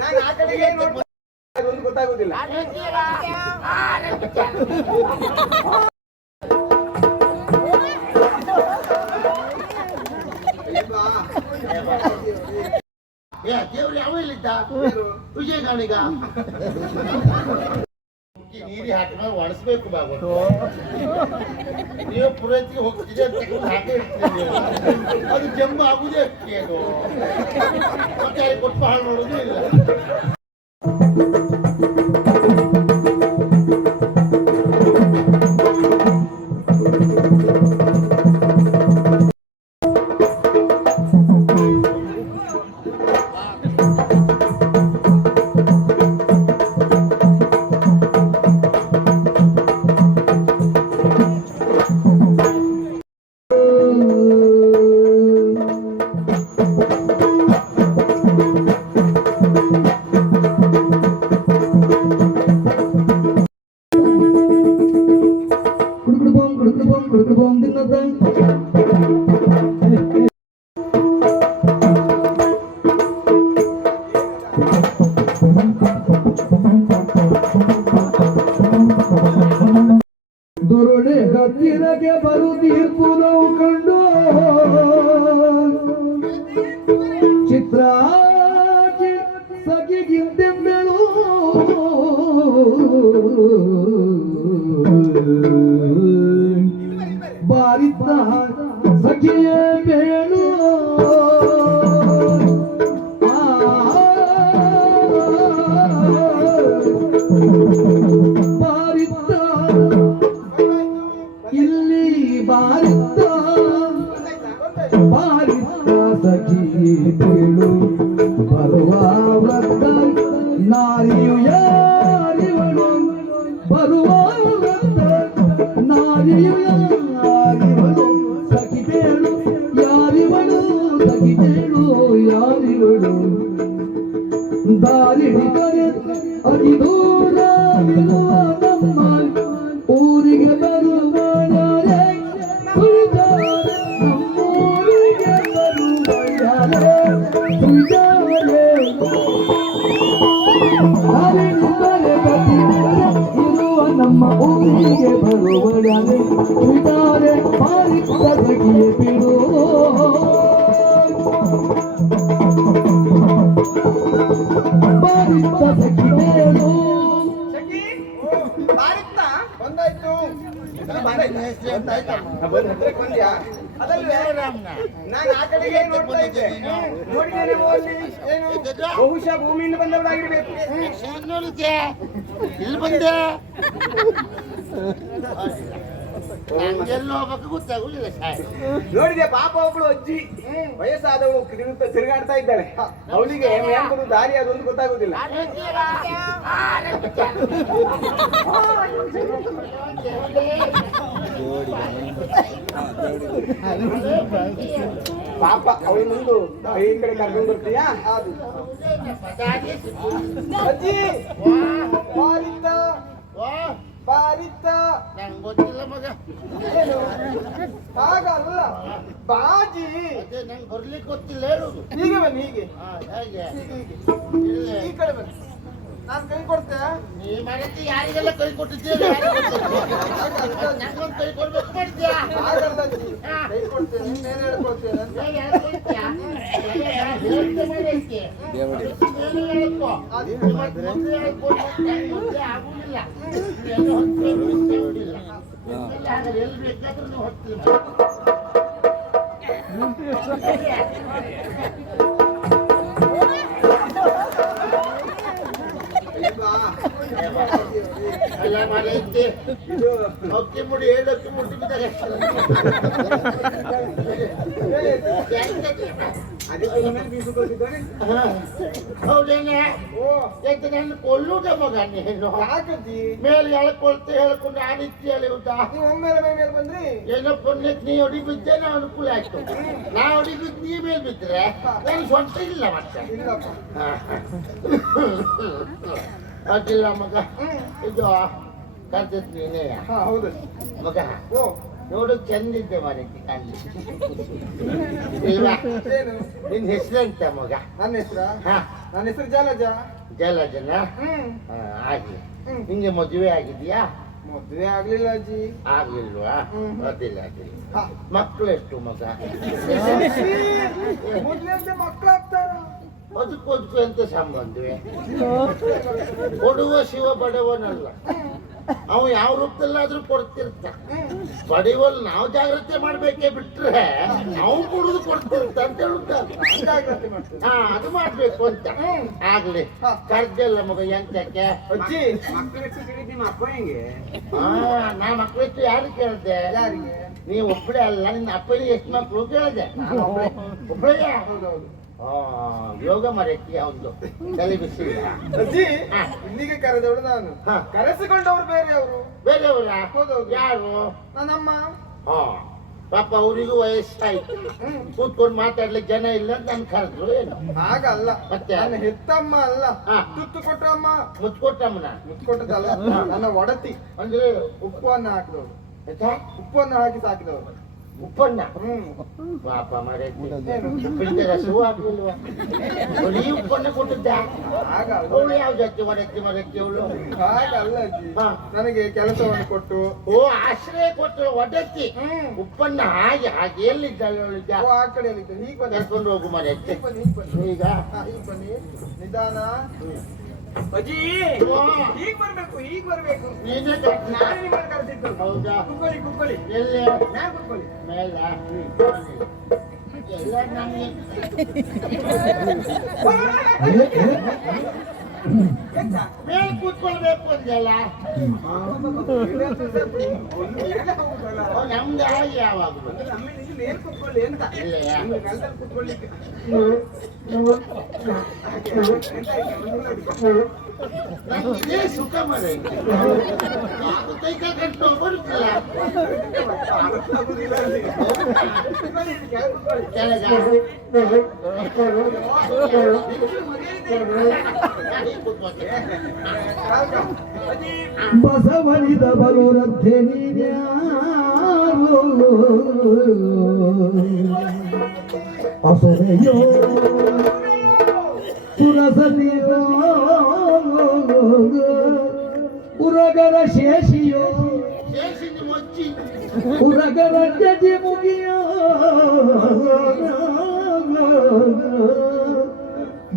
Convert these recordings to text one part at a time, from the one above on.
ನಾನು ಆ ಕಡೆಗೆ ನೋಡಿ ಅದೊಂದು ಗೊತ್ತಾಗುದಿಲ್ಲ. ದೇವ್ರು ಯಾವ ಇಲ್ಲಿದ್ದ ವಿಜಯ ಕಾಣಿಗ ನೀರಿ ಹಾಕಿದ ಒಣಸ್ಬೇಕು ಬಾಗೋದು ನೀವು ಪುರೋಹಿತಿಗೆ ಹೋಗ್ತಿದೆ ಅಂತ ಹಾಕಿ ಇರ್ತೀವಿ ಅದು ಜಂಬು ಆಗುದೇ ಅದು ಮತ್ತೆ ಕೊಟ್ಟು ಹಾಳು ನೋಡೋದು ಇಲ್ಲ. ದೊರಡೆ ಹತ್ತಿರಗೆ ಬರುತ್ತೀರ್ಪು ನಾವು ಕಂಡು ಚಿತ್ರ ಸಖಿಗಿಂತೆಂದಳು ಬಾರಿದ್ದ ಸಖಿಯೇ ಬೇಳು ಬಾರಿದ್ದ ಇಲ್ಲಿ ಬಾರಿದ್ದ ಬಾರಿದ್ದ ಸಖಿ ಬೇಳು ಬರುವ ವ್ರತ ನಾರಿಯು ಯಾರಿವಳು ಬರುವ ವ್ರತ ನಾರಿಯು ಯಾರಿವಳು ಸಖಿ ಬೇಳು ಯಾರಿವಳು ಸಖಿ ಬೇಳು ಯಾರಿವಳು ದಾರಿ ಹಿಡಿದರೆ ಅತಿ ದೂರ ಇರುವ ನಮ್ಮ ಊರಿಗೆ ಬರುವ ಯಾರೇ ಸುಳಿದಾರೆ ನಮ್ಮೂರಿಗೆ ಬರುವ ಯಾರೇ ಸುಳಿದಾರೆ ದಾರಿ ಹಿಡಿದರೆ ಗತಿ ಇರುವ ನಮ್ಮ ಊರಿಗೆ ಬರುವ ಯಾರೇ ಸುಳಿದಾರೆ ಬಾರಿದ್ದ ಸಖಿಯೇ ಬಿಡು ಬಾರಿದ್ದ ಸಖಿ ಬೇಡು ಬಂದಾಯ್ತು ನಾನು ಆ ಕಡೆಗೆ ನೋಡ್ತಾ ಇದ್ದೆ ನೋಡಿದ್ದೇನೆ ಏನು ಬಹುಶಃ ಭೂಮಿಯಿಂದ ಬಂದವರಾಗಿರ್ಬೇಕು. ಇಲ್ಲಿ ಬಂದೆ ನಂಗೆಲ್ಲ ಹೋಗ್ಬೇಕು ಗೊತ್ತಾಗುದಿಲ್ಲ ನೋಡಿದೆ ಪಾಪ ಒಬ್ಳು ಅಜ್ಜಿ ವಯಸ್ಸಾದವಳು ತಿರುಗಾಡ್ತಾ ಇದ್ದಾಳೆ. ಅವಳಿಗೆ ಮೇಲ್ಬರು ದಾರಿ ಅದೊಂದು ಗೊತ್ತಾಗುದಿಲ್ಲ. ಪಾಪ ಅವಳು ಮುಂದು ಈ ಕಡೆ ಕರ್ಕೊಂಡು ಬರ್ತೀಯಾ ಅಜ್ಜಿ? ಪಾರಿತ ಪಾರಿತ ನಂಗೆ ಗೊತ್ತಿಲ್ಲ ಮಗ ಹಾಗಲ್ಲ ಬಾಜಿ ನಂಗೆ ಬರ್ಲಿಕ್ಕೆ ಗೊತ್ತಿಲ್ಲ ಹೇಳುದು. ಹೀಗೆ ಬನ್ನಿ ಹೀಗೆ ಹೇಗೆ ಈ ಕಡೆ ಬನ್ನಿ ನಾನು ಕೈ ಕೊಡ್ತೆ. ನೀ ಮನೆಗೆ ಯಾರಿಗೆಲ್ಲ ಕೈ ಕೊಟ್ಟಿದ್ದೀರಿ ನಂಗೊಂದು ಕೈ ಕೊಡ್ಬೇಕು ಮಾಡಿದ್ಯಾ ಕೈ ಕೊಡ್ತೇನೆ ಮೇಲೆ ಹೇಳ್ಕೊಳ್ತೇನೆ ಆಗುದಿಲ್ಲ ಎಲ್ಲಿ ಬೇಕಾದ್ರೂ ನೀವು ಹೊತ್ತಿಲ್ಲ. ಅಲ್ಲ ಮನೆ ಇದ್ದೆ ಅಕ್ಕಿ ಮುಡಿ 7 ಅಕ್ಕಿ ಮುಟ್ಟಿದ್ದಾರೆ. ಹೌದೇನೆ ನನ್ನ ಕೊಲ್ಲುದ ಮಗ ನೀನು ಮೇಲೆ ಹೇಳ್ಕೊಳ್ತೆ ಹೇಳ್ಕೊಂಡು ಆಡಿತ್ತಿ ಹೇಳಿದ ಮೇಲೆ ಬಂದ್ರಿ ಏನೋ ಪುಣ್ಯಕ್ಕೆ ನೀ ಹೊಡಿ ಬಿದ್ದೆ ನಾವು ಅನುಕೂಲ ಆಯ್ತು. ನಾ ಹೊಡಿ ಬಿದ್ದು ನೀ ಮೇಲೆ ಬಿದ್ರೆ ನಾನು ಸ್ವಂತ ಇಲ್ಲ ಮತ್ತೆ ಅದಿಲ್ಲ ಮಗ. ಇದು ಕಲ್ತಿದ್ ನೀನೇ ಹೌದು ಮಗ. ನೋಡು ಚಂದಿದ್ದೆ ಮನೆಗೆ ಕಾಣಲಿ. ನಿನ್ ಹೆಸರೆಂತ ಮಗ? ನನ್ನ ಹೆಸರ ನನ್ನ ಹೆಸರು ಜಲಜ. ಜಲಜನ ಆಗ್ಲಿ. ನಿಂಗೆ ಮದುವೆ ಆಗಿದ್ಯಾ? ಮದ್ವೆ ಆಗ್ಲಿಲ್ಲ ಅಜ್ಜಿ. ಆಗ್ಲಿಲ್ವಾ? ಅದಿಲ್ಲ ಅದಿಲ್ಲ. ಹಾ. ಮಕ್ಕಳು ಎಷ್ಟು ಮಗ? ಮದ್ವೆ ಅಂದ್ರೆ ಮಕ್ಕಳಾಗ್ತಾರ? ಅದಕ್ಕೂ ಎಂತ ಸಂಬಂಧವೇ? ಕೊಡುವ ಶಿವ ಬಡವನಲ್ಲ, ಅವ ಯಾವ ರೂಪದಲ್ಲಾದ್ರೂ ಕೊಡ್ತಿರ್ತ. ಬಡಿವಲ್ ನಾವು ಜಾಗ್ರತೆ ಮಾಡ್ಬೇಕೇ ಬಿಟ್ರೆ ನಾವು ಕೊಡುದು ಕೊಡ್ತಿರ್ತ ಅಂತ ಹೇಳ್ತಾರೆ. ಜಾಗ್ರತೆ ಮಾಡ್ತೀನಿ. ಹಾ, ಅದು ಮಾಡ್ಬೇಕು ಅಂತ. ಆಗ್ಲಿ, ಕರ್ದಲ್ಲ ಮಗ ಎಂತಕ್ಕೆ? ಅಜ್ಜಿ ಮಕ್ಕಳ ಹೆಸರು ತಿಳಿದ್ ನಿಮ್ಮ ಅಪ್ಪ ಹೆಂಗೆ? ನಾ ಮಕ್ಳಿತ್ತು ಯಾರು ಕೇಳ್ದೆ? ಯಾರಿಗೆ? ನೀವು ಒಬ್ಬಳೇ ಅಲ್ಲ, ನಿನ್ನ ಅಪ್ಪನಿಗೆ ಎಷ್ಟು ಮಕ್ಕಳು ಕೇಳಿದೆ? ಒಬ್ಬಳೇ? ಹೌದೌದು. ಯೋಗ ಮರೆತಿ ಒಂದು ತಲೆ ಬಿಸಿ. ಅಜ್ಜಿ ಇಲ್ಲಿಗೆ ಕರೆದವಳು ನಾನು. ಹಾ. ಕರೆಸಿಕೊಂಡವ್ರು ಬೇರೆಯವರು. ಬೇರೆಯವರ? ಹೌದೌದು. ಯಾರು? ನನ್ನಮ್ಮ. ಹಾ, ಪಾಪ ಅವರಿಗೂ ವಯಸ್ಸಾಯ್ತು, ಕೂತ್ಕೊಂಡು ಮಾತಾಡ್ಲಿಕ್ಕೆ ಜನ ಇಲ್ಲ ಅಂತ ನನ್ ಕರೆದ್ರು ಏನು? ಹಾಗಲ್ಲ, ಮತ್ತೆ? ನನ್ನ ಹೆತ್ತಮ್ಮ ಅಲ್ಲ. ಹಾ. ತುತ್ತು ಕೊಟ್ಟಮ್ಮ. ಮುಚ್ಕೊಟ್ಟಮ್ಮನ? ಮುತ್ತು ಕೊಟ್ಟದಲ್ಲ, ನನ್ನ ಒಡತಿ. ಅಂದ್ರೆ ಉಪ್ಪನ್ನ ಹಾಕಿದವರು. ಆಯ್ತಾ? ಉಪ್ಪನ್ನ ಹಾಕಿ ಸಾಕಿದವರು. ಉಪ್ಪನ್ನ? ಪಾಪ ಮರೆತಿ ಬಿಡ್ತಾರೆ, ರಸವೂ ಆಗ್ಲಿಲ್ವಾ? ಬರೀ ಉಪ್ಪನ್ನ ಕೊಟ್ಟಿದ್ದ? ಹಾಗಲ್ಲ. ಅವಳು ಯಾವ ಜಾತಿ ಮರೆತಿ ಮರೆತಿ ಅವಳು? ಹಾಗಲ್ಲ ಅಜ್ಜಿ. ಹಾ. ನನಗೆ ಕೆಲಸವನ್ನು ಕೊಟ್ಟು. ಓ, ಆಶ್ರಯ ಕೊಟ್ಟು ಒಡತಿ. ಉಪ್ಪನ್ನ ಹಾಗೆ ಹಾಗೆ ಎಲ್ಲಿದ್ದಾಳೆ ಅವಳಿದ್ದ? ಓ, ಆ ಕಡೆಯಲ್ಲಿ ಹೀಗೆ ಬನ್ನಿ. ಕರ್ಕೊಂಡು ಹೋಗು ಮರೆತಿ. ಹೀಗೆ ಬನ್ನಿ, ಹೀಗೆ ಬನ್ನಿ. ಈಗ ಹೀಗೆ ಬನ್ನಿ, ನಿಧಾನ. ಅಜ್ಜಿ ಹೀಗ್ ಬರ್ಬೇಕು, ಹೀಗ್ ಬರ್ಬೇಕು. ನೀನೇ ನಾನು ನಿಮ್ಮನ್ನು ಕರೆಸಿದ್ದು. ಹೌದಾ? ಕುತ್ಕೊಳ್ಳಿ, ಕುತ್ಕೊಳ್ಳಿ. ಎಲ್ಲಿ? ಮ್ಯಾಲ್ ಕುತ್ಕೊಳ್ಳಿ. ಮೇಲ? ಎಲ್ಲ ನಮ್ಗೆ ಎಂತ? ಮೇಲ್ ಕೂತ್ಕೊಳ್ಬೇಕು ಅಂದಲ್ಲ? ಒಂದು ಮೇಲೆ ಹೋಗುದಲ್ಲ. ನಮ್ದು ಹಾಗೆ ಯಾವಾಗಲೂ. ಅಂದ್ರೆ ನಮ್ಮಲ್ಲಿ ಇಲ್ಲಿ ಮೇಲೆ ಕುತ್ಕೊಳ್ಳಿ ಅಂತ. ಇಲ್ಲಯ್ಯ? ನಿಮ್ಗೆ ನೆಲದಲ್ಲಿ ಕುತ್ಕೊಳ್ಳಿಕ್ಕೆ. ಹಾಗೆ. ಎಂತ ಆಯ್ತು? ಇದೇ ಸುಖ ಮರೆ. ಅದು ಕೈಕಾಲು ಕಟ್ಕೊಂಡು ಬರುತ್ತಿಲ್ಲ. ಆಗುದಿಲ್ಲ ಅಲ್ಲಿ. ಕುತ್ಕೊಳ್ಳಿ, ಕೆಳಗೆ ಕುತ್ಕೊಳ್ಳಿ. ಕೆಳಗ ಅಜ್ಜಿ ಬಸವನಿದ ಬಲುರದ್ದೆ ನೀನ್ಯಾರು ಅಸುರೆಯೋ ಸುರಸತಿಯೋ ಉರಗರ ಶೇಷಿಯೋ ಶೇಷಿನ ಮೊಚ್ಚಿ ಉರಗರ ಜಜಿ ಮುಗಿಯೋ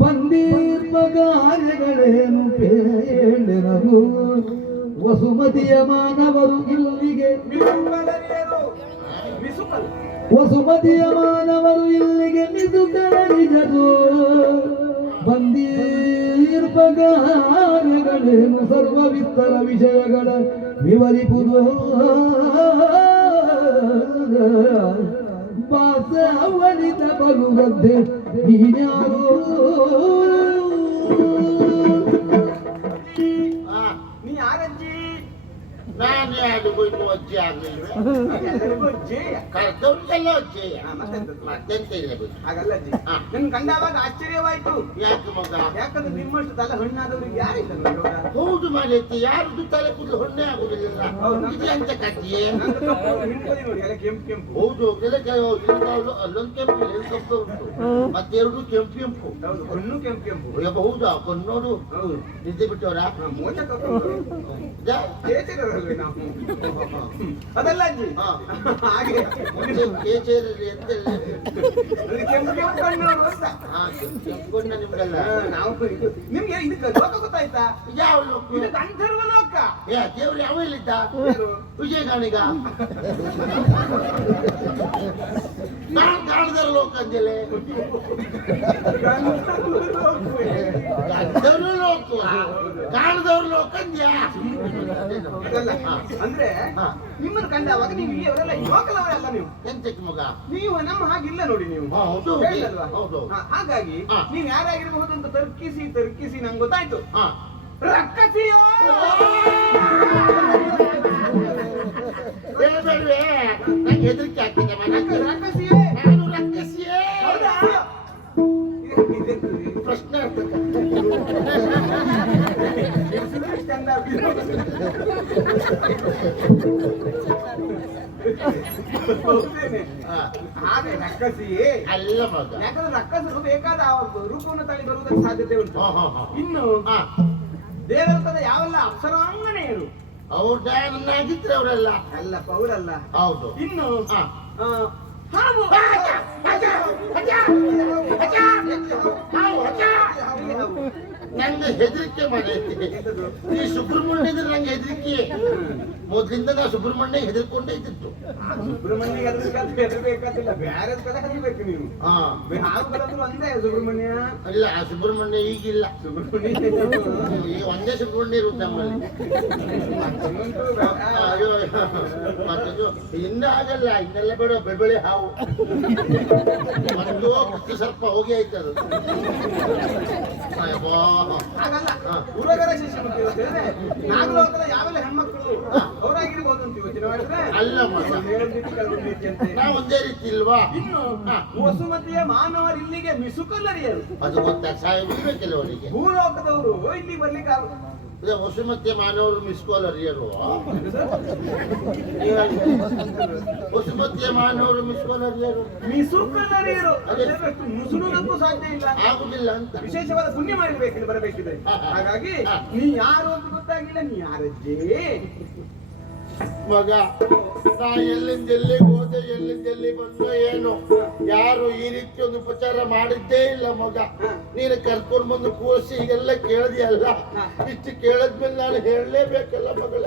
ಬಂದೀರ್ಪ ಕಾರ್ಯಗಳೇನು ಪೇಳಿರಲು ವಸುಮತಿಯ ಮಾನವರು ಇಲ್ಲಿಗೆ ವಸುಮತಿಯ ಮಾನವರು ಇಲ್ಲಿಗೆ ಮಿದುಕರಿದರು ಬಂದೀರ್ಪ ಕಾರ್ಯಗಳೇನು ಸರ್ವ ವಿಸ್ತರ ವಿಷಯಗಳ ವಿವರಿಪುದು ಬಾಸವನಿತ ಬರುವಂತೆ ನೀನ್ಯಾರೋ ನೀ ಯಾರಜ್ಜಿ? ನಾನೇ ಅಡುಗು ಇನ್ನು ಅಜ್ಜಿ ಆಗ್ಲಿಲ್ವೇ? ಎಲ್ಲರಿಗೂ ಅಜ್ಜಿಯ. ಕರೆದವ್ರಿಗೆಲ್ಲ ಅಜ್ಜಿಯ. ಮತ್ತೆಂತದ್ದು? ಮತ್ತೆಂತ ಇಲ್ಲ ಬಿಡು. ಹಾಗಲ್ಲ ಅಜ್ಜಿ. ಹಾ. ನನ್ ಕಂಡಾವಾಗ ಆಶ್ಚರ್ಯವಾಯ್ತು. ಯಾಕೆ ಮಗ? ಯಾಕಂದ್ರೆ ನಿಮ್ಮಷ್ಟು ತಲೆ ಹಣ್ಣಾದವ್ರಿಗೆ ಯಾರಿಲ್ಲ ನೋಡಿ ಇವಾಗ. ಹೌದು ಮಾರೈತಿ, ಯಾರದು ತಲೆ ಕೂದಲು ಹೊಣ್ಣೆ ಆಗುದಿಲ್ಲ. ಹೌದು. ಇದು ಎಂತ ಕಥೆಯೇ? ನಂದು ಕಪ್ಪು ಹಿಂಡ್ಕೊಳಿ ನೋಡಿ, ಎಲ್ಲ ಕೆಂಪು ಕೆಂಪು. ಹೌದು, ಎಲ್ಲ ಅಲ್ಲೊಂದು ಕೆಂಪು ಇಲ್ಲ, ಇಲ್ಲಿ ಕಪ್ಪು ಉಂಟು. ಮತ್ತೆರಡು ಕೆಂಪು ಕೆಂಪು. ಹೌದು, ಕಣ್ಣು ಕೆಂಪು ಕೆಂಪು. ಹೌದಾ? ಕಣ್ಣೋಡು ಹೌದು. ನಿದ್ದೆ ಬಿಟ್ಟವರ? ಮೋಚ ಕಪ್ಪು. ಕೇಚರರಲ್ವೇ ನಾವು? ಅದಲ್ಲ ಅಜ್ಜಿ. ಹಾ. ಹಾಗೆ ಕೇಚೇರಿ ಎಂತ ಇಲ್ಲ. ನನಗೆ ಕೆಂಪು ಕೆಂಪು ಕಣ್ಣು ಅಂತ. ಕೆಂಪು ಕೊಂಡ ನಿಮ್ಗಲ್ಲ. ನಾವು ಇದು ನಿಮ್ಗೆ ಇದಕ್ಕೆ ಲೋಕ ಗೊತ್ತಾಯ್ತಾ? ಯಾವ ಲೋಕ? ಇದು ಗಂಧರ್ವ ಲೋಕ. ದೇವ್ರು ಯಾವ ಇಲ್ಲಿದ್ದ? ಯಾರು? ವಿಜಯಗಾಣಿಗ. ನಾನು ಕಾಣದರ ಲೋಕ ಅಂದೇಲೆ. ಗಂಧರ್ವ ಲೋಕ, ಕಾಣದವ್ರ ಲೋಕ ಅಂದ್ಯಾ? ಇದಲ್ಲ. ಅಂದ್ರೆ ನಿಮ್ಮನ್ನು ಕಂಡಾವಾಗ ನೀವು ಇಲ್ಲಿಯವರೆಲ್ಲ ಲೋಕಲವರೆಲ್ಲ ನೀವು. ಎಂತಕ್ಕೆ ಮಗ? ನೀವು ನಮ್ಮ ಹಾಗಿಲ್ಲ ನೋಡಿ ನೀವು. ಹೌದು. ಹೇಳಿಲ್ವಾ? ಹೌದು. ಹಾಗಾಗಿ ನೀವು ಯಾರಾಗಿರಬಹುದು ಅಂತ ತರ್ಕಿಸಿ ತರ್ಕಿಸಿ ನಂಗೆ ಗೊತ್ತಾಯ್ತು. ಹಾ. ರಕ್ಕಸಿಯೋ ಬೇಡವೇ, ನಂಗೆ ಹೆದರಿಕೆ ಆಗ್ತಿದೆ ಮಗ. ರಕ್ಕಸಿಯೇ. ನಾನು ರಕ್ಕಸಿಯೇ. ಹೌದಾ? ಪ್ರಶ್ನೆ ಹೌದೇನೆ. ಹಾ. ಹಾಗೆ ರಕ್ಕಸಿ ಅಲ್ಲ ಮಗ. ಯಾಕಂದ್ರೆ ರಕ್ಕಸರು ಬೇಕಾದ ರೂಪವನ್ನು ತಳಿ ಬರುವುದಕ್ಕೆ ಸಾಧ್ಯತೆ ಉಂಟು. ಹಾ, ಹಾ, ಹಾ. ಇನ್ನು ಹಾ. ದೇವರ ಯಾವೆಲ್ಲ ಅಪ್ಸರಾಂಗನೆಯರು ಅವ್ರನ್ನಾಗಿದ್ರೆ ಅವರೆಲ್ಲ ಅಲ್ಲ ಪೌರಲ್ಲ. ಹೌದು. ಇನ್ನು ಹಾ. ಹಾವು ನಂಗೆ ಹೆದರಿಕೆ ಮಾಡೈತಿ. ಈ ಸುಬ್ರಹ್ಮಣ್ಯ ಇದ್ರೆ ನಂಗೆ ಹೆದರಿಕೆ. ಮೊದ್ಲಿಂದ ನಾವು ಸುಬ್ರಹ್ಮಣ್ಯ ಹೆದರ್ಕೊಂಡೇ ಇದ್ದಿತ್ತು. ಸುಬ್ರಹ್ಮಣ್ಯ ಹೆದರ್ಬೇಕಾದಿಲ್ಲ, ಬೇರೆ ಕಡೆ ಹೆದರ್ಬೇಕು ನೀವು. ಹಾ. ಹಾವು ಬರೋದು ಒಂದೇ ಸುಬ್ರಹ್ಮಣ್ಯ ಇಲ್ಲ, ಆ ಸುಬ್ರಹ್ಮಣ್ಯ ಈಗಿಲ್ಲ. ಸುಬ್ರಹ್ಮಣ್ಯ ಈಗ ಒಂದೇ ಸುಬ್ರಹ್ಮಣ್ಯ ಇರುತ್ತೆ ನಮ್ಮಲ್ಲಿ. ಅಯ್ಯೋ, ಮತ್ತದು ಇನ್ನ ಆಗಲ್ಲ, ಇನ್ನೆಲ್ಲ ಬೇಡ, ಬೆಳ್ಬೆಳೆ ಹಾವು ಒಂದು ಕೃಷ್ಣ ಸರ್ಪ ಹೋಗಿ ಆಯ್ತದು. ಹಾಗಲ್ಲ, ಉರಗರ ಶಿಷ್ಯ ನಾಗಲೋಕದ ಯಾವೆಲ್ಲ ಹೆಣ್ಮಕ್ಳು ಅವರಾಗಿರ್ಬೋದು ಅಂತ ಯೋಚನೆ ಮಾಡಿದ್ರೆ ಅಲ್ಲ ಮಗ, ನಾವು ಒಂದೇ ರೀತಿ ಇಲ್ವಾ? ಇನ್ನು ವಸುಮತಿಯ ಮಾನವರು ಇಲ್ಲಿಗೆ ಮಿಸುಕಲ್ಲರಿಯರು. ಅದು ಗೊತ್ತಾಗ ಸಾಯೋದಿಲ್ಲ ಕೆಲವರಿಗೆ. ಭೂಲೋಕದವರು ಇಲ್ಲಿಗೆ ಬರ್ಲಿಕ್ಕೆ ವಸುಮತಿಯ ಮಾನವರು ಮಿಸ್ಕೋಲ್ ಅರಿಯರು. ವಸುಮತಿಯ ಮಾನವರು ಮಿಸ್ಕೋಲ್ ಅರಿಯರು, ಮಿಸುಕಲ್ಲರಿಯರು. ಮುಸುಳುವುದಕ್ಕೂ ಸಾಧ್ಯ ಇಲ್ಲ, ಆಗುದಿಲ್ಲ ಅಂತ. ವಿಶೇಷವಾದ ಪುಣ್ಯ ಮಾಡಿರ್ಬೇಕಿಲ್ಲ ಬರಬೇಕಿದೆ. ಹಾಗಾಗಿ ನೀ ಯಾರು ಅಂತ ಗೊತ್ತಾಗಿಲ್ಲ, ನೀ ಯಾರಜ್ಜಿ ಮಗ. ನಾ ಎಲ್ಲಿಂದ ಎಲ್ಲಿಗೆ ಹೋದೆ, ಎಲ್ಲಿಂದ ಎಲ್ಲಿ ಬಂದ ಏನು, ಯಾರು ಈ ರೀತಿ ಒಂದು ಉಪಚಾರ ಮಾಡಿದ್ದೇ ಇಲ್ಲ ಮಗ. ನೀನು ಕರ್ಕೊಂಡು ಬಂದು ಕೂರಿಸಿ ಹೀಗೆಲ್ಲ ಕೇಳಿದೆಯಲ್ಲ, ಇಷ್ಟು ಕೇಳದ್ಮೇಲೆ ನಾನು ಹೇಳಲೇಬೇಕಲ್ಲ ಮಗಳ.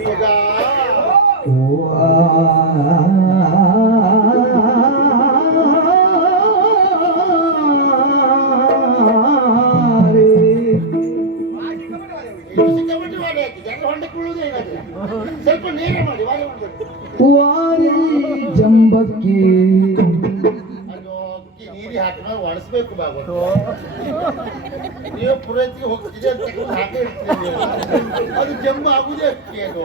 ಮಗ ಸ್ವಲ್ಪ ನೇರ ಮಾಡಿ ವಾರಿ ಜಂಬಕ್ಕಿ ಅದು ಅಕ್ಕಿ ನೀರಿ ಹಾಕಿದ್ರೆ ಒಣಸ್ಬೇಕು ಬಾಗೋದು. ನೀವು ಪುರೋಹಿತಿಗೆ ಹೋಗ್ತಿದೆ ಅಂತ ಹಾಕಿ ಇರ್ತೀರಿ, ಅದು ಜಂಬು ಆಗುದೇ ಅಕ್ಕಿ. ಅದು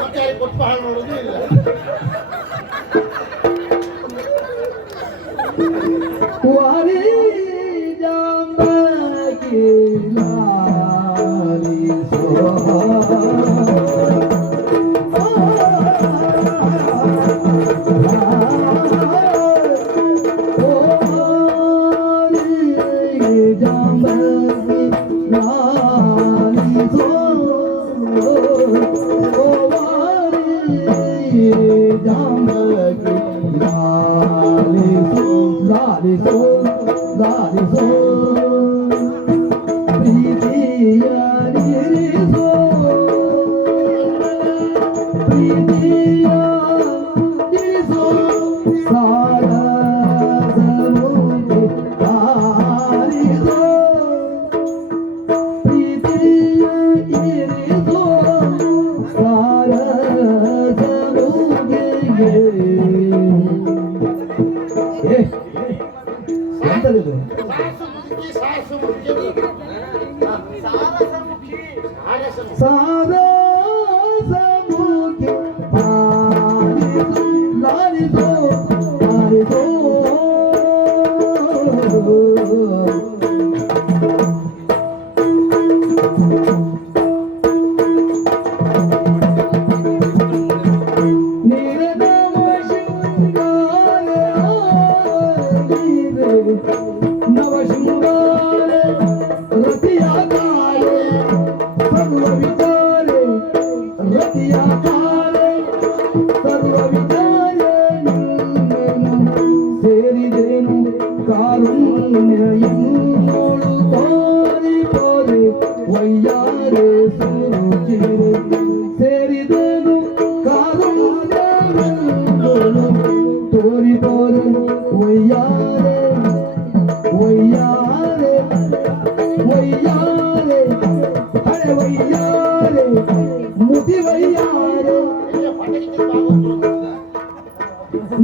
ಮತ್ತೆ ಕೊಟ್ಟು ಹಾಳು ನೋಡೋದು ಇಲ್ಲ. ವಾರಿ ಜಂಬಕ್ಕಿ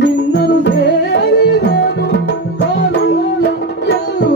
ನಿನ್ನನು ಸೇರಿದನು ಕಾರುಣ್ಯ ಎಲ್ಲರೂ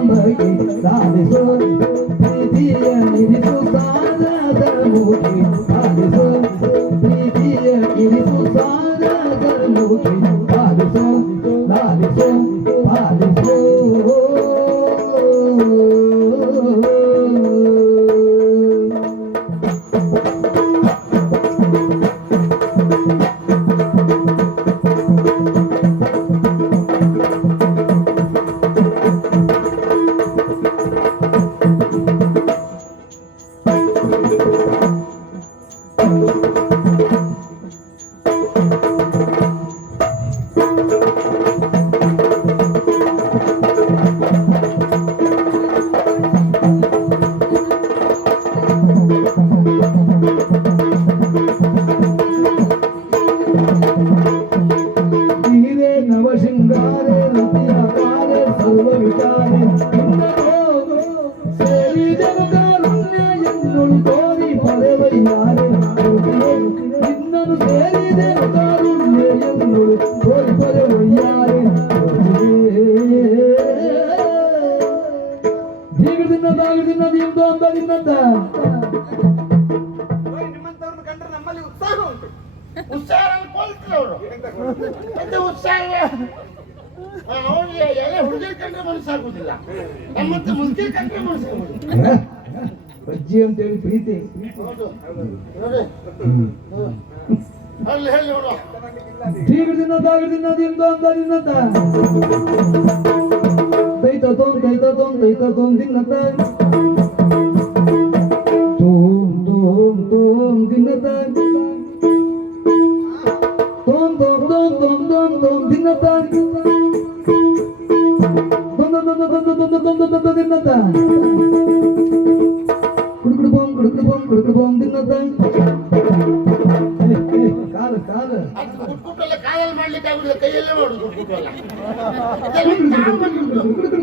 ಜಂಬಕ್ಕೆ ಲಾಲಿಸೋ ಪ್ರೀತಿಯ ಇರಿಸು ಸಾಲದ ಮುಖಿ ಲಾಲಿಸೋ ಪ್ರೀತಿಯ ಇರಿಸು ಸಾಲದ ಮುಖಿ ಲಾಲಿಸೋ ಲಾಲಿಸೋ ಲಾಲಿಸೋ ೀರೆ ನವಶೃಂಗಾರೆ ರತಿಯಾಕಾರೆ ಸರ್ವ ವಿಚಾರೆ ಸೇರಿದೆನು ಕಾರುಣ್ಯ ಎನ್ನುಳು ತೋರಿ ಪರೆವಯ್ಯಾರೆ ನಿನ್ನನು ಸೇರಿದೆನು ಕಾರುಣ್ಯ ಎನ್ನುಳು ತೋರಿ ಪರೆವಯ್ಯಾರೆ ದಿನ ನಿಮ್ದು ಅಂತ ನಿನ್ನಂತ ನಿಮ್ಮಂತವ್ರನ್ನ ಕಂಡ್ರೆ ನಮ್ಮಲ್ಲಿ ಉತ್ಸಾಹ ಉಂಟು. ಉತ್ಸಾಹ ಕೊಲ್ತಾರೆ ಅವರು ಮತ್ತೆ ಉತ್ಸಾಹ ಅವನಿಗೆ ಎಲ್ಲ ಹುಡುಗಿರ್ ಕಂಡ್ರೆ ಮನಸ್ಸಾಗುದಿಲ್ಲ ನಮ್ಮಂತೆ ಮುದುಕಿರ್ ಕಂಡ್ರೆ ಮನಸ್ಸಾಗುದಿಲ್ಲ. ಅಜ್ಜಿ ಅಂತೇಳಿ ಪ್ರೀತಿ ಹೌದು ನೋಡಿ ಅಲ್ಲಿ ಹೇಳಿ ನೋಡು ದಿನ ನಿಮ್ದು ಅಂತ ನಿನ್ನಂತ ದೈತ ತೋಂ ದಿನ್ನತ ತೋಂ ದಿನ್ನತ ತೋಂ ದಿನ್ನತ ದಿನ್ನತ ಕುಡುಕುಡು ಬೊಂ ದಿನ್ನತ ಕಾಲ ಅದು ಕುಟ್ಕುಟ್ಟೆಲ್ಲ ಕಾಲಲ್ಲಿ ಮಾಡ್ಲಿಕ್ಕೆ ಆಗುದಿಲ್ಲ ಕೈಯಲ್ಲೇ ಮಾಡುದು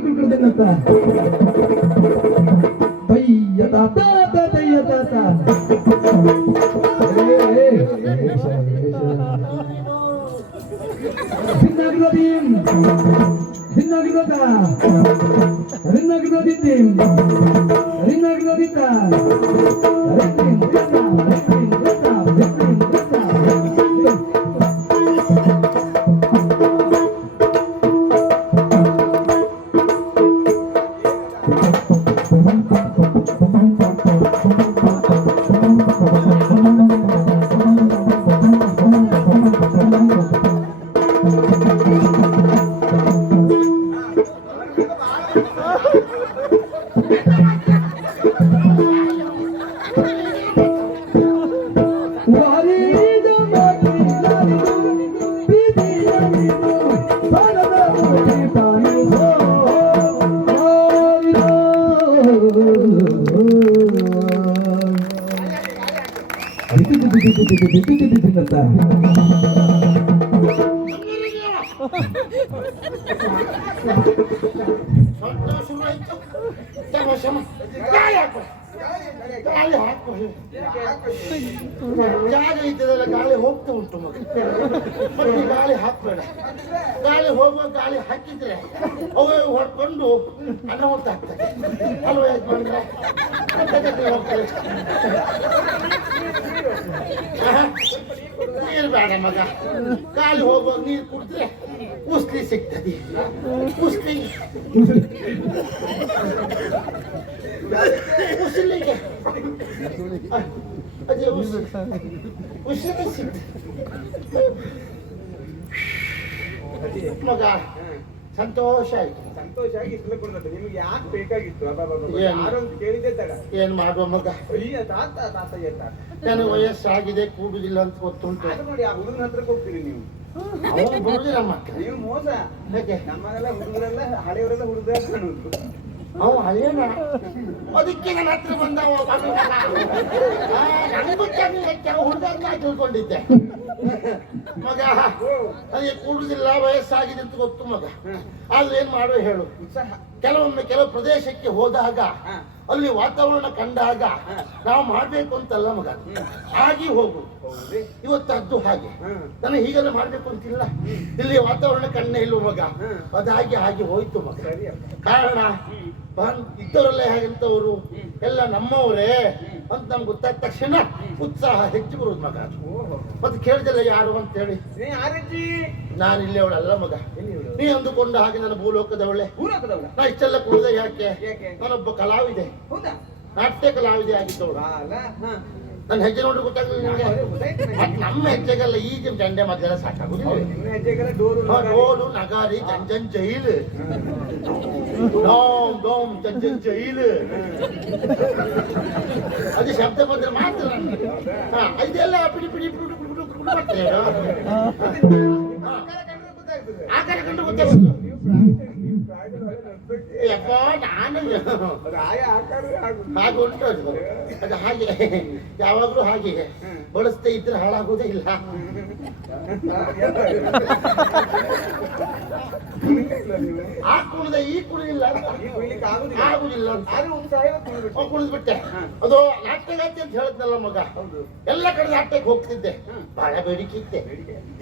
ಕುಟ್ಕುಟ್ಟೆಲ್ಲ ತಯ್ಯ ತಾತ ಜಾಗ ಇದ್ದದಲ್ಲ ಗಾಳಿ ಹೋಗ್ತಾ ಉಂಟು ಮಗ ಮತ್ತೆ ಗಾಳಿ ಹಾಕ್ಬೇಡ ಗಾಳಿ ಹೋಗುವ ಗಾಳಿ ಹಾಕಿದ್ರೆ ಅವು ಹೊಡ್ಕೊಂಡು ಅನಾಹುತ ಆಗ್ತದೆ ಅಲ್ವ ಯಜಮಾನ್ರೆ ಹೋಗ್ತದೆ ನೀರು ಬೇಡ ಮಗ ಗಾಳಿ ಹೋಗುವಾಗ ನೀರು ಕುಡಿದ್ರೆ ಉಸ್ಲಿ ಸಿಗ್ತದೆ ಉಸಿಲಿಗೆ ಅದೇ ಉಸಿಲಿ ಸಿಗ್ತದೆ ಮಗ ಸಂತೋಷ ಆಯ್ತು. ಸಂತೋಷ ಆಗಿ ಇಟ್ಕೊಂಡದ್ದು ನಿಮ್ಗೆ ಯಾಕೆ ಬೇಕಾಗಿತ್ತು? ಏನು? ಯಾರು ಅಂತ ಕೇಳಿದ್ದೆ ತಡ ಏನ್ ಮಾಡುವ ಮಗ, ಅಯ್ಯ ತಾತಯ್ಯ ನನಗೆ ವಯಸ್ಸಾಗಿದೆ ಕೂಡುದಿಲ್ಲ ಅಂತ ಗೊತ್ತುಂಟು. ಅದು ನೋಡಿ ಆ ಹುಡುಗನ ಹತ್ರಕ್ಕೆ ಹೋಗ್ತೀರಿ ನೀವು. ಅವನು ಬರುದಿಲ್ಲ ಮಕ್ಕ. ನೀವು ಮೋಸ. ಯಾಕೆ? ನಮ್ಮನೆಲ್ಲ ಹುಡುಗರೆಲ್ಲ ಹಳೆಯವರೆಲ್ಲ ಹುಡುಗರ ಕಾಣುದು. ಅವ ಹಳ್ಳೇನ ಅದಕ್ಕೆ ನನ್ನ ಹತ್ರ ಬಂದವ ಹುಡುಗ ತಿಳ್ಕೊಂಡಿದ್ದೆ ಮಗ. ನನಗೆ ಕೂಡುದಿಲ್ಲ ವಯಸ್ಸಾಗಿದೆ ಅಂತ ಗೊತ್ತು ಮಗ. ಆದ್ರೆ ಏನ್ ಮಾಡುವ ಹೇಳು, ಕೆಲವೊಮ್ಮೆ ಕೆಲವು ಪ್ರದೇಶಕ್ಕೆ ಹೋದಾಗ ಅಲ್ಲಿ ವಾತಾವರಣ ಕಂಡಾಗ ನಾವು ಮಾಡ್ಬೇಕು ಅಂತಲ್ಲ ಮಗ, ಆಗಿ ಹೋಗು. ಇವತ್ತದ್ದು ಹಾಗೆ ನನಗೆ ಹೀಗೆಲ್ಲ ಮಾಡ್ಬೇಕು ಅಂತಿಲ್ಲ. ಇಲ್ಲಿ ವಾತಾವರಣ ಕಣ್ಣೇ ಇಲ್ವ ಮಗ, ಅದಾಗಿ ಹಾಗೆ ಹೋಯ್ತು ಮಗ. ಕಾರಣ ಇದ್ದವರೆಲ್ಲ ಹೇಗಿರ್ತವರು ಎಲ್ಲ ನಮ್ಮವರೇ ಅಂತ ನಮ್ಗೆ ಗೊತ್ತಾದ ತಕ್ಷಣ ಉತ್ಸಾಹ ಹೆಚ್ಚು ಬರುವುದು ಮಗ. ಮತ್ತೆ ಕೇಳಿದಲ್ಲ ಯಾರು ಅಂತ ಹೇಳಿ, ನಾನು ಇಲ್ಲಿ ಅವಳಲ್ಲ ಮಗ. ನೀ ಅಂದುಕೊಂಡ ಹಾಗೆ ನನ್ನ ಭೂಲೋಕದವಳೆ. ನಾ ಇಷ್ಟೆಲ್ಲ ಕುಡಿದ ಯಾಕೆ? ನಾನೊಬ್ಬ ಕಲಾವಿದೆ, ನಾಟ್ಯ ಕಲಾವಿದೆ ಆಗಿದ್ದವಳು. ನನ್ನ ಹೆಜ್ಜೆ ನೋಡಿ ಗೊತ್ತಾಗಲಿಲ್ಲ ನಿಮಗೆ? ನಮ್ಮ ಹೆಜ್ಜೆಗೆಲ್ಲ ಈಗ ಜಂಡೆ ಮಧ್ಯಾಹ್ನ ಸಾಕಾಗುದಿಲ್ಲ. ಡೋಲು ನಗಾರಿ ಜಂಜನ್ ಜೈಲು, ಡೋಮ್ ಡೋಮ್ ಜಂಜನ್ ಜೈಲು, ಅದು ಶಬ್ದ ಬಂದ್ರೆ ಮಾತ್ರ. ಇದೆಲ್ಲ ಪಿಡಿ ಪಿಡಿ ಪಿಡಿ ಪಿಡಿ ಪಿಡಿ ಮಾಡ್ತೇವೆ. ಆಕಾರ ಕಂಡು ಗೊತ್ತಾಗುತ್ತೆ. ಯಪ್ಪ ನಾನು ಹಾಗೆ ಉಂಟು ಅದು. ಅದು ಹಾಗೆ ಯಾವಾಗ್ಲೂ ಹಾಗೆ ಬಳಸ್ತಾ ಇದ್ರೆ ಹಾಳಾಗೋದೇ ಇಲ್ಲ. ಆ ಕುಣಿದ ಈ ಕುಣಿದಿಲ್ಲ ಆಗುದಿಲ್ಲ ಕುಣಿದ್ ಬಿಟ್ಟೆ. ಅದು ನಾಟ್ಯಗಾತಿ ಅಂತ ಹೇಳಿದ್ನಲ್ಲ ಮಗ, ಎಲ್ಲ ಕಡೆ ನಾಟ್ಯಕ್ಕೆ ಹೋಗ್ತಿದ್ದೆ. ಬಹಳ ಬೇಡಿಕೆ ಇತ್ತೆ,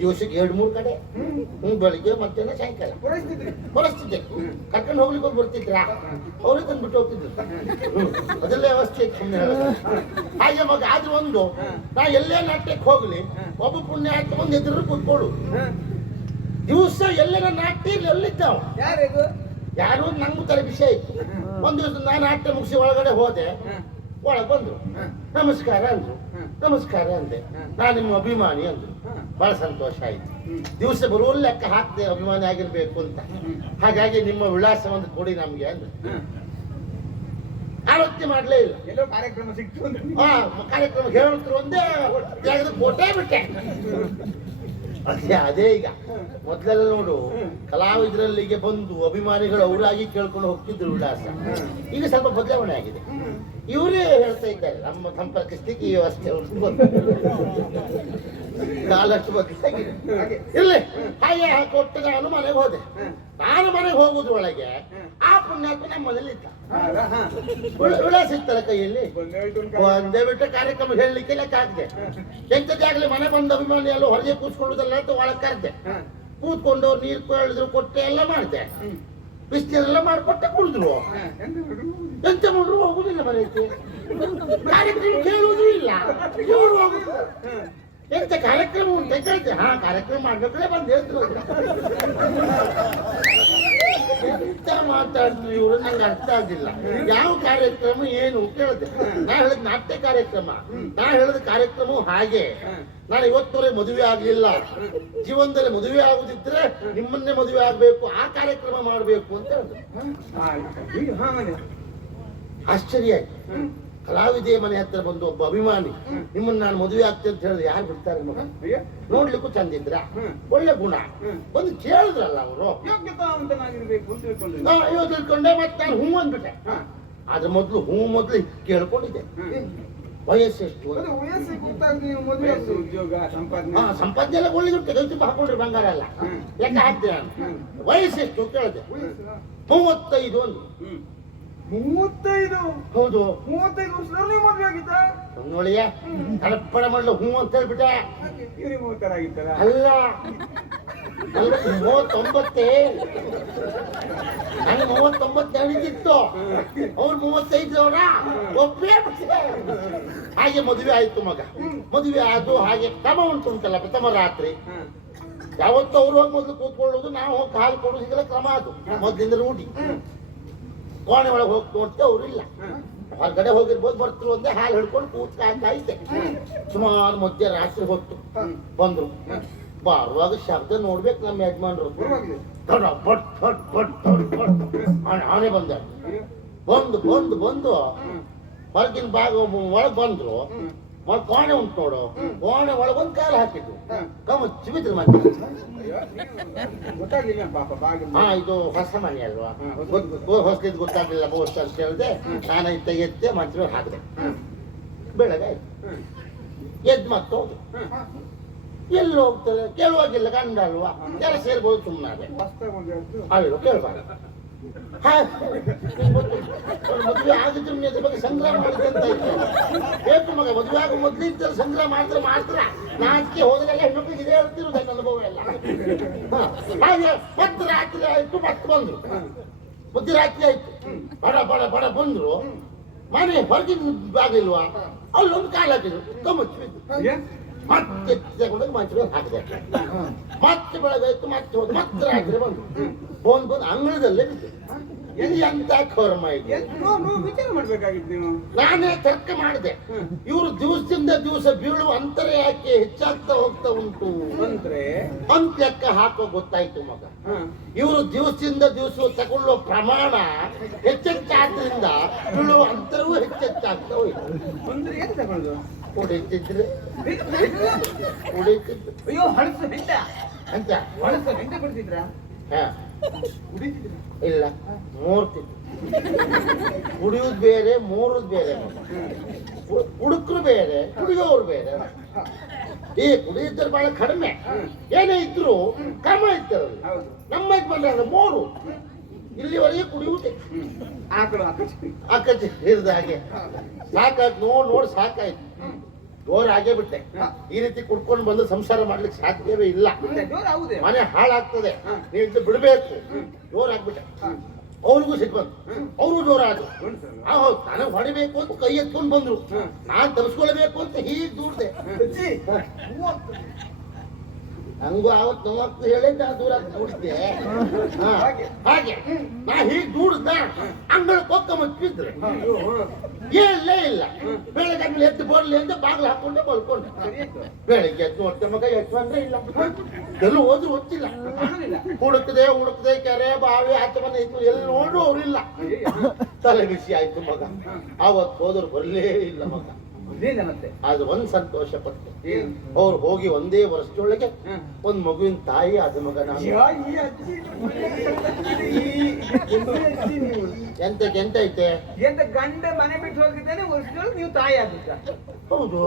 ದಿವಸಕ್ಕೆ 2-3 ಕಡೆ. ಬೆಳಿಗ್ಗೆ ಮಧ್ಯಾಹ್ನ ಸಾಯಂಕಾಲ ಹೊರಸ್ತಿದ್ದೆ. ಕರ್ಕೊಂಡು ಹೋಗ್ಲಿಕ್ಕೆ ಹೋಗಿ ಬರ್ತಿದ್ರ, ಅವ್ರಿಗೆ ತಂದ್ಬಿಟ್ಟು ಹೋಗ್ತಿದ್ರು. ಅದೆಲ್ಲ ವ್ಯವಸ್ಥೆ ಹಾಗೆ ಮಗ. ಆದ್ರೂ ಒಂದು, ನಾ ಎಲ್ಲೇ ನಾಟ್ಯಕ್ಕೆ ಹೋಗ್ಲಿ ಒಬ್ಬ ಪುಣ್ಯ ಆಯ್ತು ಒಂದು ಎದುರು ಕೂತ್ಕೊಳ್ಳು. ದಿವಸ ಎಲ್ಲರ ನಾಟ್ಯ ಎಲ್ಲಿದ್ದಾವ ಯಾರು ನಂಗೂ ತಲೆ ವಿಷಯ ಇತ್ತು. ಒಂದ್ ದಿವಸ ನಾನು ನಾಟ್ಯ ಮುಗಿಸಿ ಒಳಗಡೆ ಹೋದೆ. ಒಳಗೆ ಬಂದ್ರು, ನಮಸ್ಕಾರ ಅಂದ್ರು. ನಮಸ್ಕಾರ ಅಂದೆ. ನಾನು ನಿಮ್ಮ ಅಭಿಮಾನಿ ಅಂದ್ರು. ಬಹಳ ಸಂತೋಷ ಆಯ್ತು. ದಿವಸ ಬರುವ ಲೆಕ್ಕ ಹಾಕ್ದೆ ಅಭಿಮಾನಿ ಆಗಿರ್ಬೇಕು ಅಂತ. ಹಾಗಾಗಿ ನಿಮ್ಮ ವಿಳಾಸ ಒಂದು ಕೊಡಿ ನಮ್ಗೆ ಅಂದ್ರೆ. ಆಲೋಚನೆ ಮಾಡ್ಲೇ ಇಲ್ಲ. ಎಲ್ಲೋ ಕಾರ್ಯಕ್ರಮ ಸಿಕ್ತು. ಕಾರ್ಯಕ್ರಮ ಹೇಳೋದ್ರು ಒಂದೇ ಜಾಗದ ಫೋಟೋ ಬಿಟ್ಟೆ. ಅದೇ ಈಗ ಮೊದ್ಲೆಲ್ಲ ನೋಡು, ಕಲಾವಿದರಲ್ಲಿಗೆ ಬಂದು ಅಭಿಮಾನಿಗಳು ಅವರಾಗಿ ಕೇಳ್ಕೊಂಡು ಹೋಗ್ತಿದ್ರು ವಿಳಾಸ. ಈಗ ಸ್ವಲ್ಪ ಬದಲಾವಣೆ ಆಗಿದೆ. ಇವರೇ ಹೇಳ್ತಾ ಇದ್ದಾರೆ ನಮ್ಮ ಸಂಪರ್ಕಿಸ್ಲಿಕ್ಕೆ ಈ ವ್ಯವಸ್ಥೆ ಕಾಲಷ್ಟು ಬದಲಾಗಿದೆ. ಇರ್ಲಿ, ಹಾಗೆ ಕೊಟ್ಟು ನಾನು ಮನೆಗೆ ಹೋದೆ. ನಾನು ಮನೆಗೆ ಹೋಗುದ್ರೊಳಗೆ ಆ ಪುಣ್ಯಾತ್ಮ ನಮ್ಮ ಮನೇಲಿ ಇದ್ದ. ವಿಳಾಸ ಇತ್ತಲ್ಲ ಕೈಯಲ್ಲಿ. ಒಂದೇ ಬಿಟ್ಟು ಕಾರ್ಯಕ್ರಮ ಹೇಳಲಿಕ್ಕೆ ಲೆಕ್ಕ ಹಾಕಿದೆ. ಎಂತದ್ದಾಗಲಿ ಮನೆ ಬಂದ ಅಭಿಮಾನಿ ಎಲ್ಲ ಹೊರಗೆ ಕೂತ್ಕೊಳ್ಳುದಲ್ಲ ಅಂತ ಒಳಗೆ ಕರೆದೆ. ಕೂತ್ಕೊಂಡು ನೀರು ಕೇಳಿದ್ರು, ಕೊಟ್ಟೆ ಎಲ್ಲ ಮಾಡಿದೆ. ಬಿಸಿನೆಲ್ಲ ಮಾಡಿಕೊಟ್ಟೆ ಕುಡಿದ್ರು. ಎಂತ ಮಾಡ್ರು ಹೋಗುದಿಲ್ಲ ಮನೆಗೆ. ಕಾರ್ಯಕ್ರಮ ಕೇಳುವುದೂ ಇಲ್ಲ, ಇವರು ಹೋಗುದು. ಎಂತ ಕಾರ್ಯಕ್ರಮ ಉಂಟ ಕೇಳ್ತೆ. ಕಾರ್ಯಕ್ರಮ ಮಾಡ್ಬೇಕೇ ಬಂದು ಹೇಳ್ತಿದ್ರು. ಎಂತ ಮಾತಾಡಿದ್ರು ಇವರು, ನಂಗೆ ಅರ್ಥ ಆಗಿಲ್ಲ. ಯಾವ ಕಾರ್ಯಕ್ರಮ ಏನು ಕೇಳಿದೆ. ನಾ ಹೇಳಿದ ನಾಟ್ಯ ಕಾರ್ಯಕ್ರಮ. ನಾ ಹೇಳಿದ ಕಾರ್ಯಕ್ರಮ ಹಾಗೆ. ನಾನು ಇವತ್ತವರೆಗೆ ಮದುವೆ ಆಗ್ಲಿಲ್ಲ. ಜೀವನದಲ್ಲಿ ಮದುವೆ ಆಗುದಿದ್ರೆ ನಿಮ್ಮನ್ನೇ ಮದುವೆ ಆಗ್ಬೇಕು, ಆ ಕಾರ್ಯಕ್ರಮ ಮಾಡ್ಬೇಕು ಅಂತ ಹೇಳಿದ್ರು. ಆಶ್ಚರ್ಯ ಆಯ್ತು. ಕಲಾವಿದೆ ಮನೆ ಹತ್ರ ಬಂದು ಒಬ್ಬ ಅಭಿಮಾನಿ ನಿಮ್ಮನ್ನ ನಾನು ಮದುವೆ ಆಗ್ತೇನೆ ಅಂತ ಹೇಳಿದ್ರೆ ಯಾರು ಬಿಡ್ತಾರೆ? ನೋಡ್ಲಿಕ್ಕೂ ಚಂದಿದ್ರ, ಒಳ್ಳೆ ಗುಣ, ಬಂದು ಕೇಳಿದ್ರಲ್ಲ ಅವರು. ತಿಳ್ಕೊಂಡೆ. ಮತ್ತೆ ನಾನು ಹೂ ಅಂದ್ಬಿಟ್ಟೆ. ಆದ್ರೆ ಮೊದ್ಲು ಕೇಳ್ಕೊಂಡಿದ್ದೆ. ವಯಸ್ಸೆಷ್ಟು? ಸಂಪಾದನೆ ಎಲ್ಲ ಒಳ್ಳೆ ಕೈ ತುಂಬ ಹಾಕೊಂಡ್ರಿ, ಬಂಗಾರ ಎಲ್ಲ ಲೆಕ್ಕ ಹಾಕ್ತೇನೆ ನಾನು. ವಯಸ್ಸೆಷ್ಟು ಕೇಳಿದೆ. 35 ಅಂದ್ರು. 35? ಹೌದು. 35 ವರ್ಷದವ್ರು ನೀವು ಮದುವೆ ಆಗಿದ್ದ? ನೋಡಿಯ ಕಲ್ಪನ ಮಾಡಲು ಹೂ ಅಂತ ಹೇಳ್ಬಿಟ್ಟೆ. ಇವ್ರಿಗೆ 30 ಆಗಿತ್ತಲ್ಲ? ಅಲ್ಲ, 39. ನನಗೆ 39 ಹೇಳಿದ್ದಿತ್ತು. ಅವ್ರು 35 ಅವರ ಒಬ್ಬೇ. ಹಾಗೆ ಮದುವೆ ಆಯ್ತು ಮಗ. ಮದುವೆ ಆದು ಹಾಗೆ ಕ್ರಮ ಉಂಟುಂಟಲ್ಲ. ಪ್ರಥಮ ರಾತ್ರಿ ಯಾವತ್ತು ಅವ್ರು ಹೋಗಿ ಮೊದಲು ಕೂತ್ಕೊಳ್ಳೋದು, ನಾವು ಹೋಗಿ ಹಾಲು ಕೊಡೋದು, ಹೀಗೆಲ್ಲ ಕ್ರಮ ಅದು ಮೊದಲಿಂದ ರೂಢಿ. ಕೋಣೆ ಒಳಗೆ ಹೋಗಿ ನೋಡ್ತೆ, ಅವ್ರು ಇಲ್ಲ. ಹೊರಗಡೆ ಹೋಗಿರ್ಬೋದು, ಬರ್ತಿರು ಒಂದೇ ಹಾಲು ಹಿಡ್ಕೊಂಡು ಕೂತ್ಕಾಯ್ತಾ ಇದ್ದೆ. ಸುಮಾರು ಮಧ್ಯ ರಾತ್ರಿ ಹೊತ್ತು ಬಂದ್ರು. ಬರುವಾಗ ಶಬ್ದ ನೋಡ್ಬೇಕು ನಮ್ಮ ಯಜಮಾನ್ರು. ಆನೆ ಬಂದ. ಬಂದು ಹೊರಗಿನ ಭಾಗ ಒಳಗ್ ಬಂದ್ರು. ಕೋಣೆ ಉಂಟು ನೋಡು, ಕೋಣೆ ಒಳಗೊಂದು ಕಾಲು ಹಾಕಿದ್ರು. ಕಮಚ್ಚಿ ಬಿದ್ರು. ಮತ್ತೆ ಇದು ಹೊಸ ಮನೆ ಅಲ್ವಾ, ಹೊಸಲಿದ್ದು ಗೊತ್ತಾಗ್ಲಿಲ್ಲ ಬಹುಶಃ ಅಂತ ಹೇಳಿದೆ. ನಾನು ತೆಗೆತ್ತೆ ಮಂಚ ಹಾಕಿದೆ. ಬೆಳಗಾಯ್ತು. ಎದ್ದು ಮತ್ತೆ ಹೋದ್ರು. ಎಲ್ಲಿ ಹೋಗ್ತಾರೆ ಕೇಳುವಾಗಿಲ್ಲ, ಗಂಡ ಅಲ್ವಾ, ಕೆಲಸ ಇರ್ಬೋದು, ಸುಮ್ಮನೆ ಅಲ್ವ ಕೇಳ್ಬಾರ್ದು. ಮದುವೆ ಆಗಿದ್ರು ಅದ್ರ ಬಗ್ಗೆ ಸಂಗ್ರಹ ಮಾಡಿದಂತ ಬೇಕು ಮಗ. ಮದುವೆ ಆಗೋ ಮೊದ್ಲಿದ್ದ ಸಂಗ್ರಹ ಮಾಡಿದ್ರೆ ಮಾತ್ರ ನಾಚಿಕೆ ಹೋದ್ರೆಲ್ಲ ಹೆಣ್ಮಕ್ಳಿಗೆ ಇದೇ ಹೇಳ್ತಿರೋದು ನನ್ನ ಅನುಭವ ಎಲ್ಲ. ಹಾಗೆ ಮತ್ತೆ ರಾತ್ರಿ ಆಯ್ತು, ಮತ್ತೆ ಬಂದ್ರು. ಮಧ್ಯರಾತ್ರಿ ಆಯ್ತು. ಬಡ ಬಡ ಬಡ ಬಂದ್ರು ಮನೆ ಹೊರಗಿನ ಭಾಗ ಇಲ್ವಾ ಅಲ್ಲೊಂದು ಕಾಲು ಹಾಕಿದ್ರು ಕಮ್ಮಚ್ಚಿ ಬಿದ್ದು ಮತ್ತೆ ತಗೊಂಡೋಗಿ ಮಂಚ ಹಾಕಿದೆ ಮತ್ತೆ ಬೆಳಗಾಯ್ತು ಮತ್ತೆ ಹೋದ್ ಮತ್ತೆ ರಾತ್ರಿ ಬಂದು ಬಂದು ಅಂಗಳದಲ್ಲೇ ಬಿದ್ದು ಇದು ಎಂತ ಕರ್ಮ ಇದೆ ವಿಚಾರ ಮಾಡ್ಬೇಕಾಗಿತ್ತು ನೀವು. ನಾನೇ ತರ್ಕ ಮಾಡಿದೆ ಇವರು ದಿವಸದಿಂದ ದಿವಸ ಬೀಳುವ ಅಂತರ ಯಾಕೆ ಹೆಚ್ಚಾಗ್ತಾ ಹೋಗ್ತಾ ಉಂಟು ಅಂದ್ರೆ ಅಂತ ಲೆಕ್ಕ ಹಾಕೋ ಗೊತ್ತಾಯ್ತು ಮಗ. ಇವರು ದಿವಸದಿಂದ ದಿವಸ ತಗೊಳ್ಳೋ ಪ್ರಮಾಣ ಹೆಚ್ಚೆಚ್ಚಾದ್ರಿಂದ ಬೀಳುವ ಅಂತರವೂ ಹೆಚ್ಚೆಚ್ಚಾಗ್ತಾ ಹೋಯ್ತು. ಅಂದ್ರೆ ಏನ್ ತಗೊಳ್ದು ಕುಡಿತಿದ್ರೆ ಕುಡಿತಿದ್ರು ಅಯ್ಯೋ ಹಳಸು ಹೆಂಡ ಅಂತ ಹಳಸು ಹೆಂಡ ಬಿಡ್ತಿದ್ರ ಹ ಕುಡಿತಿದ್ರ ಇಲ್ಲ ಮೂರ್ತಿತ್ತು ಕುಡಿಯುವುದು ಬೇರೆ ಮೂರುದು ಬೇರೆ ಹುಡುಕರು ಬೇರೆ ಕುಡಿಯೋರು ಬೇರೆ. ಈ ಕುಡಿಯಿದ್ದರು ಬಹಳ ಕಡಿಮೆ ಏನೇ ಇದ್ರು ಕ್ರಮ ಇರ್ತಾರಲ್ಲ ಹೌದು ನಮ್ಮ ಬಂದ್ರೆ ಮೂರು ಇಲ್ಲಿವರೆಗೆ ಕುಡಿಯುವುದೇ ಆಕಳು ಅಕ್ಕಚ್ಚಿ ಹಿರಿದ ಹಾಗೆ ಸಾಕಾಯ್ತು ನೋಡ್ ಸಾಕಾಯ್ತು ಜೋರ್ ಆಗೇ ಬಿಟ್ಟೆ. ಈ ರೀತಿ ಕುಡ್ಕೊಂಡು ಬಂದು ಸಂಸಾರ ಮಾಡ್ಲಿಕ್ಕೆ ಸಾಧ್ಯವೇ ಇಲ್ಲ. ಹೌದೇ ಮನೆ ಹಾಳಾಗ್ತದೆ ನೀವು ಬಿಡ್ಬೇಕು. ಜೋರಾಗ್ಬಿಟ್ಟೆ ಅವ್ರಿಗೂ ಸಿಟ್ಟು ಬಂತು ಅವರು ಜೋರಾದ್ರು. ಹೌದು ನನಗೆ ಹೊಡಿಬೇಕು ಅಂತ ಕೈ ಎತ್ಕೊಂಡು ಬಂದ್ರು ನಾನ್ ತರಿಸ್ಕೊಳ್ಬೇಕು ಅಂತ ಹೀಗೆ ದೂಡ್ದೆ. ಹಂಗೂ ಅವತ್ ನೋವತ್ತು ಹೇಳಿದ್ದ ದೂರ ದೂಡ್ದೆ ಹಾಗೆ ನಾ ಹೀಗ್ ದೂಡ್ದ ಅಂಗಳ ಕೊಕ್ಕ ಮುಚ್ಚಿದ್ರೆ ಎಲ್ಲೇ ಇಲ್ಲ. ಬೆಳಗ್ಗೆ ಎದ್ದು ಬರ್ಲಿ ಅಂತ ಬಾಗ್ಲು ಹಾಕೊಂಡೆ ಮಲ್ಕೊಂಡೆ. ಬೆಳಿಗ್ಗೆ ಎದ್ದು ನೋಡ್ತೆ ಮಗ ಎಷ್ಟು ಅಂದ್ರೆ ಇಲ್ಲ ಎಲ್ಲೂ ಹೋದ್ರು ಗೊತ್ತಿಲ್ಲ. ಹುಡುಕ್ದೆ ಕೆರೆ ಬಾವಿ ಆಚೆ ಮನೆ ಇತ್ತು ಎಲ್ಲಿ ನೋಡ್ರು ಅವ್ರಿಲ್ಲ. ತಲೆ ಬಿಸಿ ಆಯ್ತು ಮಗ. ಅವತ್ತು ಹೋದ್ರು ಬರ್ಲೇ ಇಲ್ಲ ಮಗ. ಮತ್ತೆ ಅದು ಒಂದ್ ಸಂತೋಷ ಪಟ್ಟೆ ಅವ್ರು ಹೋಗಿ ಒಂದೇ ವರ್ಷದೊಳಗೆ ಒಂದ್ ಮಗುವಿನ ತಾಯಿ ಆದ ಮಗ. ಎಂತ ಐತೆ ಎಂತ ಗಂಡ ಮನೆ ಬಿಟ್ಟು ಹೋಗಿದ್ದೇನೆ ವರ್ಷದೊಳಗೆ ನೀವು ತಾಯಿ ಆಗಿದ್ದ. ಹೌದು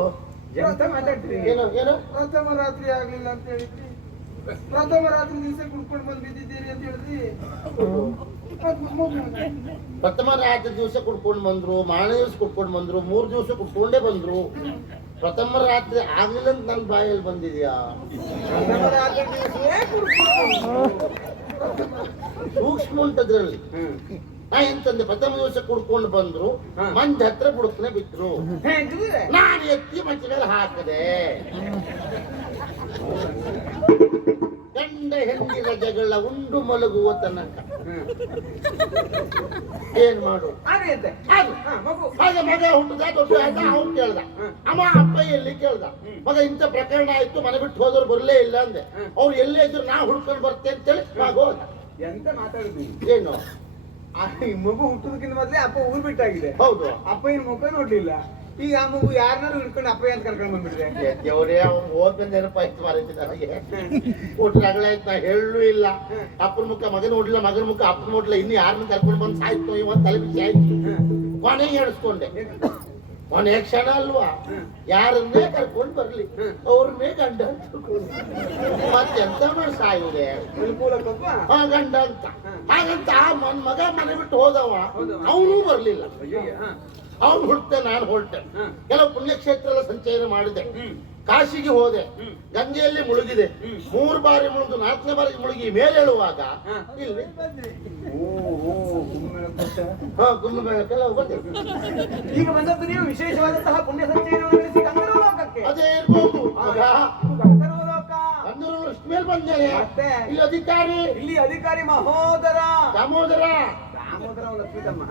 ಎಂತ ಮಾತಾಡ್ತೀರಿ ಏನೋ ಏನೋ ಪ್ರಥಮ ರಾತ್ರಿ ಆಗ್ಲಿಲ್ಲ ಅಂತ ಹೇಳಿದ್ರಿ. ಪ್ರಥಮ ರಾತ್ರಿ ದಿವಸ ಕುಡ್ಕೊಂಡು ಬಂದು ಬಿದ್ದಿದ್ದೀರಿ ಅಂತ ಹೇಳಿದ್ರಿ. ಪ್ರಥಮ ರಾತ್ರಿ ದಿವಸ ಕುಡ್ಕೊಂಡು ಬಂದ್ರು, ಮಾರನೇ ದಿವಸ ಕುಡ್ಕೊಂಡು ಬಂದ್ರು, 3 ದಿವಸ ಕುಡ್ಕೊಂಡೇ ಬಂದ್ರು. ಪ್ರಥಮ ರಾತ್ರಿ ಆಗ್ಲಿಲ್ಲ ಅಂತ ನನ್ ಬಾಯಲ್ಲಿ ಬಂದಿದ್ಯಾ? ಪ್ರಥಮ ರಾತ್ರಿ ದಿವಸವೇ ಕುಡ್ಕೊಂಡು ಸೂಕ್ಷ್ಮ ಉಂಟದ್ರಲ್ಲಿ. ನಾ ಎಂತಂದೆ ಪ್ರಥಮ ದಿವಸ ಕುಡ್ಕೊಂಡು ಬಂದ್ರು, ಮಂಚ ಹತ್ರ ಬುಡಕ್ನೆ ಬಿಟ್ರು. ನಾನು ಎತ್ತಿ ಮಂಚ ಮೇಲೆ ಹಾಕದೆ. ಗಂಡ ಹೆಂಡಿನ ಜಗಳ ಉಂಡು ಮಲಗುವ ತನಕ ಏನ್ ಮಾಡು. ಹಾಗೆ ಮಗ ಹುಟ್ಟದ ದೊಡ್ಡ ಆಯ್ತ ಅವ್ನು ಕೇಳ್ದ ಅಮ್ಮ ಅಪ್ಪ ಎಲ್ಲಿ ಕೇಳ್ದ. ಮಗ ಇಂಥ ಪ್ರಕರಣ ಆಯ್ತು ಮನೆ ಬಿಟ್ಟು ಹೋದವ್ರು ಬರ್ಲೇ ಇಲ್ಲ ಅಂದೆ. ಅವ್ರು ಎಲ್ಲೇ ಇದ್ರು ನಾ ಹುಡ್ಕೊಂಡು ಬರ್ತೇನೆ ಅಂತೇಳಿ ಮಗ ಹೋದ. ಎಂತ ಮಾತಾಡುದು ಏನು ಈ ಮಗು ಹುಟ್ಟೋದಕ್ಕಿಂತ ಮೊದ್ಲೇ ಅಪ್ಪ ಊರ್ ಬಿಟ್ಟಾಗಿದೆ. ಹೌದು ಅಪ್ಪ ಇನ್ ಮುಖ ನೋಡ್ಲಿಲ್ಲ. ಈಗ ಆ ಮಗು ಯಾರನ್ನಾರು ಹಿಡ್ಕೊಂಡು ಅಪ್ಪ ಅಂತ ಕರ್ಕೊಂಡು ಬಂದ್ಬಿಟ್ರೆ ದೇವ್ರೇ ಅವ್ನು ಹೋದ್ಮೇಲೆ ನೆನಪಾಯ್ತು ಮಾರೈತಿ ನನಗೆ. ಊಟಗಳಾಯ್ತು ನಾ ಹೇಳೂ ಇಲ್ಲ. ಅಪ್ಪನ ಮುಖ ಮಗನ ನೋಡ್ಲಿಲ್ಲ, ಮಗನ ಮುಖ ಅಪ್ಪನ ನೋಡ್ಲಿಲ್ಲ. ಇನ್ನು ಯಾರನ್ನ ಕರ್ಕೊಂಡು ಬಂದು ಸಾಯ್ತು ಇವತ್ತು ತಲೆ ಬಿಸಿ ಆಯ್ತು. ಕೊನೆಗೆ ಹೇಳಿಸ್ಕೊಂಡೆ ಕೊನೆ ಕ್ಷಣ ಅಲ್ವಾ ಯಾರನ್ನೇ ಕರ್ಕೊಂಡು ಬರ್ಲಿ ಅವ್ರನ್ನೇ ಗಂಡ ಮತ್ತೆಂತ ಮಾಡಿ ಸಾಯುದೆ ಗಂಡ ಅಂತ. ಹಾಗಂತ ಮನ್ ಮಗ ಮನೆ ಬಿಟ್ಟು ಹೋದವ ಅವನು ಬರ್ಲಿಲ್ಲ. ಅವ್ನು ಹುಡ್ತೆ ನಾನು ಹೊರಟೆ. ಕೆಲವು ಪುಣ್ಯಕ್ಷೇತ್ರ ಎಲ್ಲ ಸಂಚಯನ ಮಾಡಿದೆ. ಕಾಶಿಗೆ ಹೋದೆ, ಗಂಗೆಯಲ್ಲಿ ಮುಳುಗಿದೆ. 3 ಬಾರಿ ಮುಳುಗು 4ನೇ ಬಾರಿಗೆ ಮುಳುಗಿ ಮೇಲೆ ಹೇಳುವಾಗ ಇಲ್ಲಿ ಕುಂಭಮೇಳಕ್ಕೆಲ್ಲ ಹೋದೆ. ಈಗ ಬಂದದ್ದು ನೀವು ವಿಶೇಷವಾದಂತಹ ಪುಣ್ಯ ಸಂಚಯನವನ್ನು ನಡೆಸಿ ಗಂಧರ್ವ ಲೋಕಕ್ಕೆ. ಅದೇ ಇರ್ಬೋದು ಗಂಧರ್ವ ಲೋಕ ಗಂಧರ್ವ ಇಷ್ಟ ಮೇಲೆ ಬಂದೇನೆ. ಇಲ್ಲಿ ಅಧಿಕಾರಿ ಇಲ್ಲಿ ಅಧಿಕಾರಿ ಮಹೋದರ ದಾಮೋದರ ಲಕ್ಷ್ಮೀತಮ್ಮ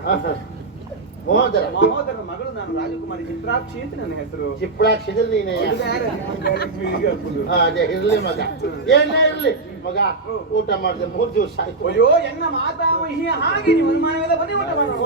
ಮಹೋದರ ಮಹೋದರ ಮಗಳು. ನಾನು ರಾಜಕುಮಾರಿ ಚಿತ್ರಾಕ್ಷಿ ಅಂತ ನನ್ನ ಹೆಸರು. ಚಿಪ್ಪಳಾಕ್ಷಿ ನೀನೆ ಅದೇ ಇರ್ಲಿ ಮಗ ಏನೇ ಇರ್ಲಿ ಮಗ. ಊಟ ಮಾಡಿದೆ 3 ದಿವಸ ಆಯ್ತು. ಅಯ್ಯೋ ಎನ್ನ ಮಾತಾಮಹಿಯ ಹಾಗೆ ನೀವು ಅನುಮಾನವೆಲ್ಲ ಬನ್ನಿ ಊಟ ಮಾಡೋಣ.